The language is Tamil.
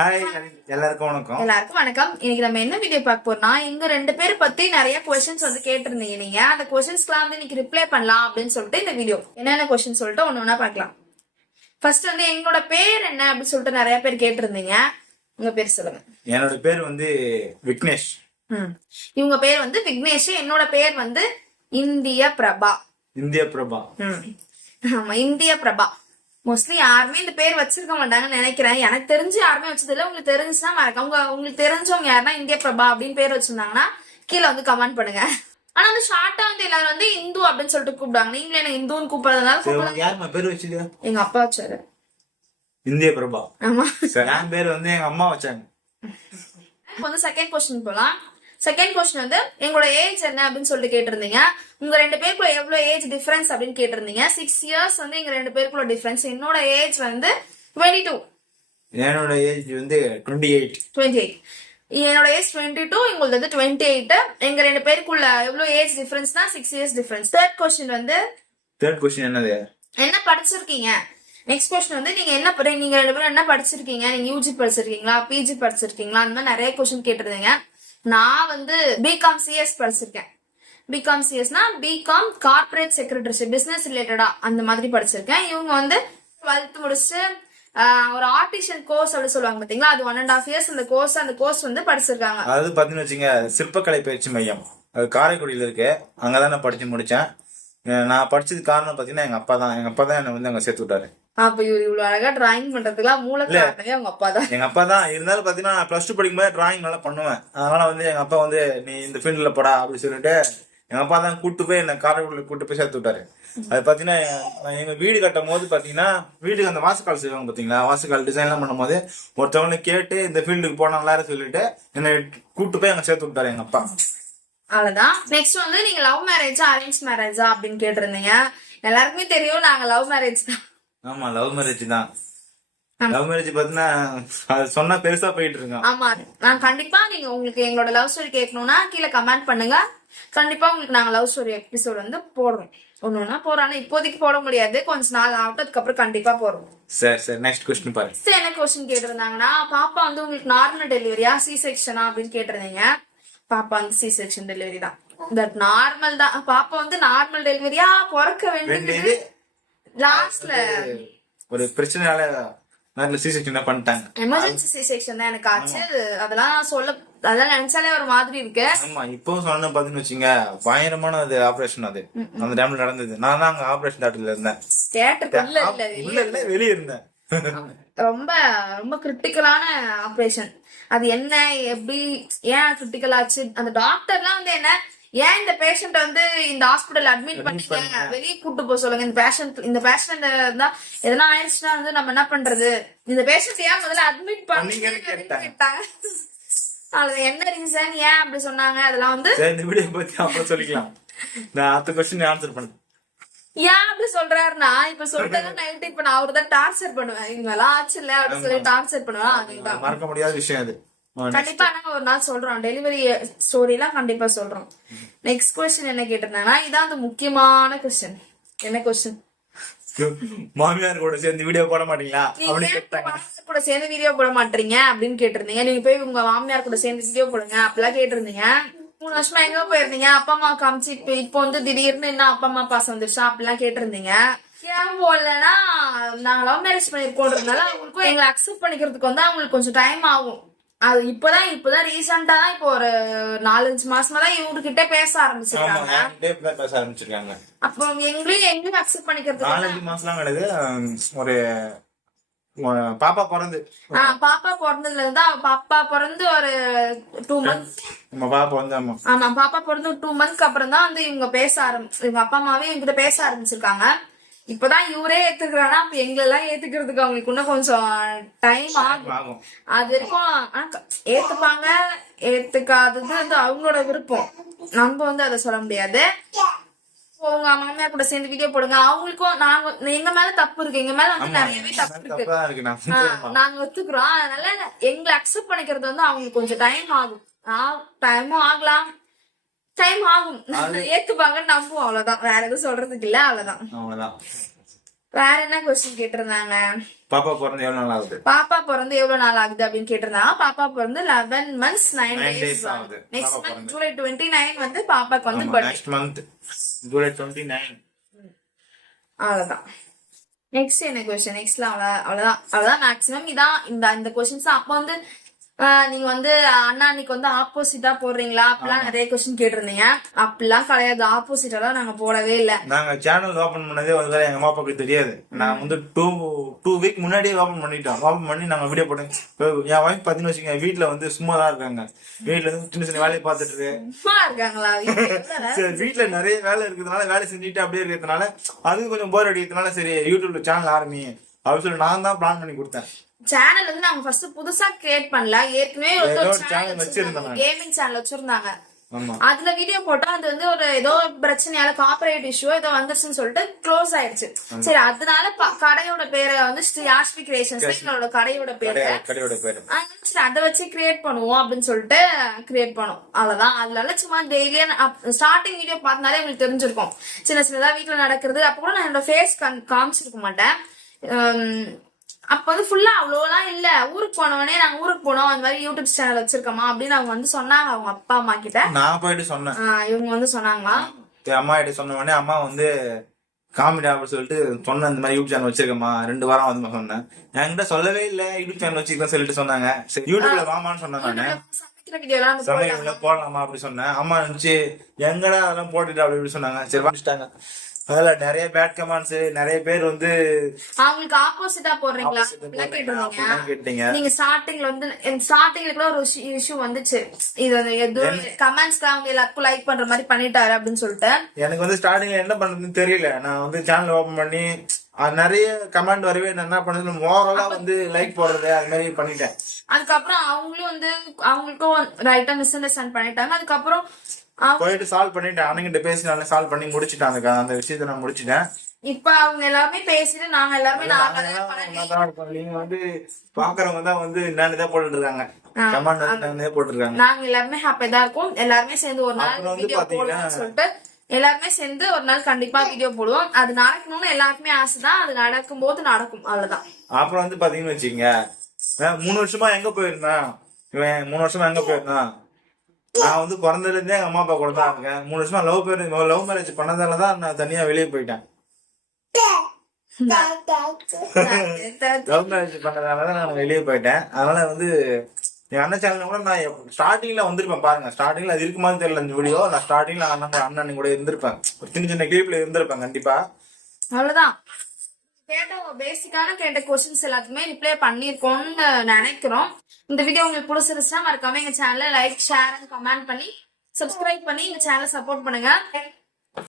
ஹாய் எல்லாருக்கும் வணக்கம். எல்லாருக்கும் வணக்கம். இன்னைக்கு நம்ம என்ன வீடியோ பார்க்க போறோம்னா, எங்க 2 பேர் பத்தி நிறைய கொஸ்டின்ஸ் வந்து கேட்டிருந்தீங்க. நீங்க அந்த கொஸ்டின்ஸ்க்குலாம் வந்து இன்னைக்கு ரிப்ளை பண்ணலாம் அப்படின்னு சொல்லிட்டு இந்த வீடியோ என்னென்ன கொஸ்டின் சொல்லிட்டு ஒண்ணு பார்க்கலாம். ஃபர்ஸ்ட் வந்து எங்களோட பேர் என்ன அப்படின்னு சொல்லிட்டு நிறைய பேர் கேட்டிருந்தீங்க. உங்க பேர் சொல்லுங்க. என்னோட பேர் வந்து விக்னேஷ். இவங்க பேர் வந்து விக்னேஷ். என்னோட பேர் வந்து இந்திய பிரபா. இந்திய பிரபா. ஆமா, இந்திய பிரபா. மோஸ்ட்லி யாருமே இந்த பேர் வச்சிருக்க மாட்டாங்கன்னு நினைக்கிறேன். எனக்கு தெரிஞ்சு யாருமே வச்சதில்ல. உங்களுக்கு தெரிஞ்சுன்னா மறக்காம உங்களுக்கு தெரிஞ்சவங்க யாருன்னா இந்திய பிரபா அப்படின்னு பேர் வச்சிருந்தாங்கன்னா கீழே வந்து கமெண்ட் பண்ணுங்க. ஆனா வந்து ஷார்ட்டா வந்து எல்லாரும் வந்து இந்து அப்படின்னு சொல்லிட்டு கூப்பிடுவாங்க. நீங்களே என்ன இந்துன்னு கூப்பிடுறதுனால யாருமா பேர் வச்சது? எங்க அப்பா வச்சாரு இந்திய பிரபா. ஆமா, என் பேர் வந்து எங்க அம்மா வச்சாங்க. இப்போ வந்து செகண்ட் கொஸ்டின் போலாம். செகண்ட் கொஸ்டின் வந்து எங்களோட ஏஜ் என்ன அப்படின்னு சொல்லிட்டு கேட்டிருந்தீங்க. உங்க 2 பேருக்குள்ள எவ்வளவு ஏஜ் டிஃபரன்ஸ் அப்படின்னு கேட்டிருந்தீங்க. 6 இயர்ஸ் வந்து எங்க 2 பேருக்குள்ள டிஃபரன்ஸ். என்னோட ஏஜ் வந்து 22. என்னோட ஏஜ் வந்து 28. என்னோட ஏஜ் 22, எங்களுக்கு வந்து 28. எங்க 2 பேருக்குள்ள எவ்வளவு ஏஜ் டிஃபரன்ஸ்னா 6 இயர்ஸ் டிஃபரன்ஸ். தேர்ட் கொஸ்டின் என்னது? என்ன படிச்சிருக்கீங்க? நெக்ஸ்ட் கொஸ்டின் வந்து நீங்க என்ன நீங்க 2 பேரும் என்ன படிச்சிருக்கீங்க? நீங்க யூஜி படிச்சிருக்கீங்களா, பிஜி படிச்சிருக்கீங்களா, அந்த மாதிரி நிறைய கொஸ்டின் கேட்டிருந்தீங்க. நான் வந்து பிகாம் சிஎஸ் படிச்சிருக்கேன். பிகாம் சிஎஸ்னா பிகாம் கார்பரேட் செக்ரட்டரிஷிப், பிசினஸ் ரிலேட்டடா அந்த மாதிரி படிச்சிருக்கேன். இவங்க வந்து 12th முடிச்சு ஒரு ஆர்டிஷியன் கோர்ஸ் அப்படி சொல்லுவாங்க பாத்தீங்களா, அது 1.5 years அந்த கோர்ஸ் வந்து படிச்சிருக்காங்க. அதாவது பாத்தீங்கன்னு வச்சுங்க, சிற்பக்கலை பயிற்சி மையம், அது காரைக்குடியில இருக்கு. அங்கதான் நான் படிச்சு முடிச்சேன். நான் படிச்சது காரணம் பாத்தீங்கன்னா எங்க அப்பா தான் என்னை வந்து அங்க சேர்த்து விட்டாரு. அப்ப இவ்வளவு அழகா டிராயிங் பண்றதுக்குலாம் மூல காரணமே உங்க அப்பா தான். எங்க அப்பா தான். இருந்தாலும் பாத்தீங்கன்னா நான் +2 படிக்கும்போது டிராயிங் நல்லா பண்ணுவேன். அதனால வந்து எங்க அப்பா வந்து நீ இந்த ஃபீல்ட்ல போடா அப்படின்னு சொல்லிட்டு எங்க அப்பா தான் கூட்டு போய் என்ன காரைக்குடியில கூட்டு போய் சேர்த்து விட்டாரு. அது பாத்தீங்கன்னா எங்க வீடு கட்டும் போது பாத்தீங்கன்னா வீட்டுக்கு அந்த வாசக்கால் செய்வாங்க பாத்தீங்களா, வாசக்கால் டிசைன் எல்லாம் பண்ணும் போது ஒருத்தவங்க கேட்டு இந்த ஃபீல்டுக்கு போனாலும் சொல்லிட்டு என்னை கூட்டு போய் அங்க சேர்த்து விட்டாரு எங்க அப்பா. அவ்வளவுதான். நெக்ஸ்ட் வந்து நீங்க லவ் மேரேஜா அரேஞ்ச் மேரேஜா அப்படின்னு கேட்டிருந்தீங்க. எல்லாருக்குமே தெரியும் நாங்க லவ் மேரேஜ் தான். ஆமா, லவ் மேரேஜ் தான். லவ் மேரேஜ் பாத்தீங்கன்னா அது சொன்னா பெருசா போயிட்டு இருக்கோம். ஆமா, நான் கண்டிப்பா நீங்க உங்களுக்கு எங்களோட லவ் ஸ்டோரி கேட்கணும்னா கீழே கமெண்ட் பண்ணுங்க. கண்டிப்பா உங்களுக்கு நாங்க லவ் ஸ்டோரி எபிசோட் வந்து போடுறோம். ஒண்ணுன்னா போறோம். இப்போதைக்கு போட முடியாது, கொஞ்ச நாள் ஆகட்டும், அதுக்கப்புறம் கண்டிப்பா போறோம். சரி நெக்ஸ்ட் கொஸ்டின் பாருங்க. என்ன கொஸ்டின் கேட்டிருந்தாங்கன்னா, பாப்பா வந்து உங்களுக்கு நார்மல் டெலிவரியா சி செக்ஷனா அப்படின்னு கேட்டிருந்தீங்க. பாப்பா வந்து சி செக்ஷன் டெலிவரி தான். தட் நார்மல் தான். பாப்பா வந்து நார்மல் டெலிவரியா பிறக்க வேண்டியது லாஸ்ட்ல ஒரு பிரச்சனையால சி செக்ஷன் பண்ணிட்டாங்க. எமர்ஜென்சி சி செக்ஷன் தான் எனக்கு ஆச்சு. அதெல்லாம் நினைச்சாலே ஒரு மாதிரி இருக்கு. ஆமா, இப்பவும் சொன்ன பாத்தீங்கன்னு வச்சுங்க, பயங்கரமான அது ஆபரேஷன். அது அந்த டைம்ல நடந்தது. நான் தான் அங்க ஆபரேஷன் தியேட்டர்ல இருந்தேன். தியேட்டருக்குள்ள வெளியே இருந்தேன். ரொம்ப ரொம்ப கிரிட்டிக்கலான ஆபரேஷன். அது என்ன, எப்படி, ஏன் கிரிட்டிக்கல் ஆச்சு, அந்த டாக்டர்லாம் வந்து என்ன, ஏன் இந்த பேஷண்ட் வந்து இந்த ஹாஸ்பிட்டல் அட்மிட் பண்ணிக்க, வெளியே கூட்டு போக சொல்லுங்க. இந்த பேஷண்ட் தான் எதனா ஆயிடுச்சுன்னா வந்து நம்ம என்ன பண்றது, இந்த பேஷண்ட் ஏன் முதல்ல அட்மிட் பண்ணிட்டாங்க, அது என்ன ரீசன், ஏன் அப்படி சொன்னாங்க, அதெல்லாம் வந்து இந்த வீடியோ பத்தி அப்புறம் சொல்லிக்கலாம். நான் அடுத்த क्वेश्चन ஆன்சர் பண்ணேன். ஏன் அப்படி சொல்றாருன்னா, இப்ப சொல்றது நைட்டு இப்ப நான் அவர்தான் டார்ச்சர் பண்ணுவேன். இவங்கெல்லாம் ஆச்சு இல்ல அப்படின்னு சொல்லி டார்ச்சர் பண்ணுவேன். மறக்க முடியாத விஷயம் அது. கண்டிப்பா நாங்க ஒரு நாள் சொல்றோம், டெலிவரி ஸ்டோரி எல்லாம் கண்டிப்பா சொல்றோம். நெக்ஸ்ட் கொஸ்டின் என்ன கேட்டிருந்தாங்கன்னா, இதான் அந்த முக்கியமான கொஸ்டின். என்ன கொஸ்டின்? மாமியார் கூட சேர்ந்து வீடியோ போட மாட்டீங்களா அப்படின்னு கேட்டாங்க. கூட சேர்ந்து வீடியோ போட மாட்டீங்க அப்படின்னு கேட்டிருந்தீங்க. நீங்க போய் உங்க மாமியார் கூட சேர்ந்து வீடியோ போடுங்க அப்படிலாம் கேட்டிருந்தீங்க. 3 வருஷமா எங்க போயிருந்தீங்க, அப்பா அம்மா காமிச்சு இப்போ வந்து திடீர்னு என்ன அப்பா அம்மா பாசம் வந்துருச்சா அப்படிலாம் கேட்டிருந்தீங்க. ஏன் போடலன்னா, நாங்க லவ் மேரேஜ் பண்ணிருக்கோன்றதுனால அவங்களுக்கும் எங்களை அக்செப்ட் பண்ணிக்கிறதுக்கு வந்து அவங்களுக்கு கொஞ்சம் டைம் ஆகும். அது இப்பதான் ரீசெண்டா தான், இப்போ ஒரு 4-5 மாசமா தான் இவர்கிட்ட பேச ஆரம்பிச்சிருக்காங்க. அப்போ எங்களையும் அக்செப்ட் பண்ணிக்கிறதுக்கு 4-5 மாசம்லாம் கிடையாது. ஒரு பாப்பா பிறந்ததுல இருந்தா, பாப்பா பிறந்து ஒரு 2 months. ஆமா, பாப்பா பிறந்து 2 months அப்புறம் தான் வந்து இவங்க இவங்க அப்பா அம்மாவே இவங்கிட்ட பேச ஆரம்பிச்சிருக்காங்க. இப்பதான் இவரே ஏத்துக்கிறானா, அப்ப எங்களெல்லாம் ஏத்துக்கிறதுக்கு அவங்களுக்கு இன்னும் கொஞ்சம் டைம் ஆகும். அது வரைக்கும் ஏத்துப்பாங்க, ஏத்துக்காதது வந்து அவங்களோட விருப்பம். நம்ம வந்து அதை சொல்ல முடியாது. உங்க மாமியார் கூட சேர்ந்து வீடியோ போடுங்க. அவங்களுக்கும் எங்க மேல தப்பு இருக்கு, எங்க மேல வந்து நிறையவே தப்பு இருக்கு, நாங்க ஒத்துக்கிறோம். அதனால எங்களை அக்செப்ட் பண்ணிக்கிறது வந்து அவங்களுக்கு கொஞ்சம் டைம் ஆகும். டைமும் ஆகலாம், டைம் ஆகும். ஏத்துப்பாங்கன்னு நம்புவோம், அவ்வளவுதான். வேற எதுவும் சொல்றதுக்கு இல்ல, அவ்வளவுதான். வேற என்ன கொஸ்டின் கேட்டிருந்தாங்க? பாப்பா பிறந்து எவ்வளவு நாள் ஆகுது? பாப்பா பிறந்து எவ்வளவு நாள் ஆகுது அப்படின்னு கேட்டிருந்தாங்க. பாப்பா பிறந்து 11 months 9 days ஆகுது. நெக்ஸ்ட் மந்த் ஜூலை 29 வந்து பாப்பாக்கு வந்து பர்த்டே. Next month July 29. அவ்வளவுதான். நெக்ஸ்ட் என்ன கொஸ்டின்? நெக்ஸ்ட்ல அவ்வளவுதான் மேக்ஸிமம் இதான் இந்த கொஸ்டின்ஸ். அப்ப வந்து நீங்க வந்து அண்ணா அன்னைக்கு வந்து ஆப்போசிட்டா போடுறீங்களா அப்படிலாம் நிறைய கொஸ்டின் கேட்டிருந்தீங்க. அப்படிலாம் கிடையாது, ஆப்போசிட்டா நாங்க போடவே இல்ல. நாங்க சேனல் ஓபன் பண்ணதே வந்து எங்க அம்மா அப்பாவுக்கு தெரியாது. நான் வந்து டூ வீக் முன்னாடியே ஓபன் பண்ணிட்டோம். ஓபன் பண்ணி நாங்க வீடியோ போட்டோம். என் வைஃப் பாத்தீங்கன்னு வச்சுக்கோங்க, வீட்டுல வந்து சும்மா தான் இருக்காங்க. வீட்டுல இருந்து சின்ன சின்ன வேலையை பார்த்துட்டு சும்மா இருக்காங்களா? சரி, வீட்டுல நிறைய வேலை இருக்கிறதுனால வேலை செஞ்சுட்டு அப்படியே இருக்கிறதுனால அது கொஞ்சம் போர் அடிக்கிறதுனால சரி யூடியூப்ல சேனல் ஆரம்பி அப்படின்னு சொல்லி நான் தான் பிளான் பண்ணி கொடுத்தேன். சேனல் வந்து நாங்க ஃபர்ஸ்ட் புதுசா கிரியேட் பண்ணல, ஏற்கனவே ஒரு சேனல் வச்சிருந்தாங்க, கேமிங் சேனல் வச்சிருந்தாங்க. அதுல வீடியோ போட்டா அது வந்து ஒரு ஏதோ பிரச்சனையால காப்பிரைட் இஷ்யூ ஏதோ வந்துருச்சுன்னு சொல்லிட்டு க்ளோஸ் ஆயிடுச்சு. சரி, அதனால கடையோட பேரை வந்து ஸ்ரீ யாஷ்வி கிரியேஷன்ஸ் எங்களோட கடையோட பேரு. சரி, அதை வச்சு கிரியேட் பண்ணுவோம் அப்படின்னு சொல்லிட்டு கிரியேட் பண்ணோம். அவ்வளவுதான். அதனால சும்மா டெய்லியும் ஸ்டார்டிங் வீடியோ பார்த்தாலே உங்களுக்கு தெரிஞ்சிருக்கும் சின்ன சின்னதா வீட்டுல நடக்கிறது. அப்ப கூட நான் என்னோட ஃபேஸ் காமிச்சிருக்க மாட்டேன். அப்ப வந்து ஃபுல்லா அவ்வளோலாம் இல்ல. ஊருக்கு போனவனே நாங்க ஊருக்கு போனோம், அந்த மாதிரி யூடியூப் சேனல் வச்சிருக்கோமா அப்படின்னு அவங்க வந்து சொன்னாங்க அவங்க அப்பா அம்மா கிட்ட. நான் போயிட்டு சொன்னேன், இவங்க வந்து சொன்னாங்களா அம்மா கிட்ட சொன்ன உடனே அம்மா வந்து காமெடி அப்படின்னு சொல்லிட்டு சொன்ன இந்த மாதிரி யூடியூப் சேனல் வச்சிருக்கமா 2 வாரம் வந்து சொன்னேன். என்கிட்ட சொல்லவே இல்ல யூடியூப் சேனல் வச்சிருக்கேன் சொல்லிட்டு சொன்னாங்க. சரி யூடியூப்ல வாமான்னு சொன்னேன். நானு சமையல போடலாமா அப்படி சொன்னேன். அம்மா இருந்துச்சு எங்கடா அதெல்லாம் போட்டுட்டு அப்படி சொன்னாங்க. சரி வந்துட்டாங்க. அதுல நிறைய பேட் கமெண்ட்ஸ், நிறைய பேர் வந்து அவங்களுக்கு ஆப்போசிட்டா போடுறீங்களா கேட்டீங்க. நீங்க ஸ்டார்டிங்ல கூட ஒரு இஷ்யூ வந்துச்சு. இது வந்து கமெண்ட்ஸ்க்கு அவங்க எல்லாருக்கும் லைக் பண்ற மாதிரி பண்ணிட்டாரு அப்படின்னு சொல்லிட்டு எனக்கு வந்து ஸ்டார்டிங்ல என்ன பண்றதுன்னு தெரியல. நான் வந்து சேனல் ஓபன் பண்ணி நிறைய கமெண்ட் வரவே நான் என்ன பண்ணது ஓவராலா வந்து லைக் போடுறது அது மாதிரி பண்ணிட்டேன். அதுக்கப்புறம் அவங்களுக்கும் ரைட்டா மிஸ் அண்டர்ஸ்டாண்ட் பண்ணிட்டாங்க. அதுக்கப்புறம் போயிட்டு சால்வ் பண்ணிட்டேன். அண்ணங்கிட்ட பேசி நல்லா சால்வ் பண்ணி முடிச்சுட்டாங்க. அந்த விஷயத்த நான் முடிச்சுட்டேன். இப்ப அவங்க எல்லாருமே பேசிட்டு நாங்க எல்லாருமே நீங்க வந்து பாக்குறவங்க தான் வந்து என்னதான் போட்டுட்டு இருக்காங்க, கமெண்ட் போட்டுருக்காங்க. நாங்க எல்லாருமே ஹாப்பியா தான் இருக்கோம். எல்லாருமே சேர்ந்து ஒரு நாள் வீடியோ போடுவோம்னு சொல்லிட்டு எல்லாருமே சேர்ந்து ஒரு நாள் கண்டிப்பா வீடியோ போடுவோம். அது நடக்கணும்னு எல்லாருக்குமே ஆசைதான். அது நடக்கும் போது நடக்கும், அவ்வளவுதான். அப்புறம் வந்து பாத்தீங்கன்னு வச்சுக்கோங்க, 3 வருஷமா எங்க போயிருந்தேன். 3 வருஷமா எங்க போயிருந்தான். நான் வந்து பிறந்ததுல இருந்தே எங்க அம்மா அப்பா கூட தான் இருக்கேன். 3 வருஷமா லவ் மேரேஜ் பண்ணதாலதான் நான் தனியா வெளியே போயிட்டேன். லவ் மேரேஜ் பண்ணதாலதான் நான் வெளியே போயிட்டேன். அதனால வந்து என் அண்ணன் சேனல்ல கூட நான் ஸ்டார்டிங்ல வந்திருப்பேன் பாருங்க. ஸ்டார்டிங்ல அது இருக்குமான்னு தெரியல இந்த வீடியோ. நான் ஸ்டார்டிங்ல அண்ணன் கூட இருந்திருப்பேன், ஒரு சின்ன சின்ன கிளிப்ல இருந்திருப்பேன் கண்டிப்பா. அவ்வளவுதான். கேட்ட கொஸ்டின்ஸ் எல்லாத்துக்குமே ரிப்ளை பண்ணிருக்கோம்னு நினைக்கிறோம். இந்த வீடியோ உங்களுக்கு பிடிச்சிருச்சுன்னா மறக்காம எங்க சேனலை லைக், ஷேர் அண்ட் கமெண்ட் பண்ணி சப்ஸ்கிரைப் பண்ணி எங்க சேனலை சப்போர்ட் பண்ணுங்க.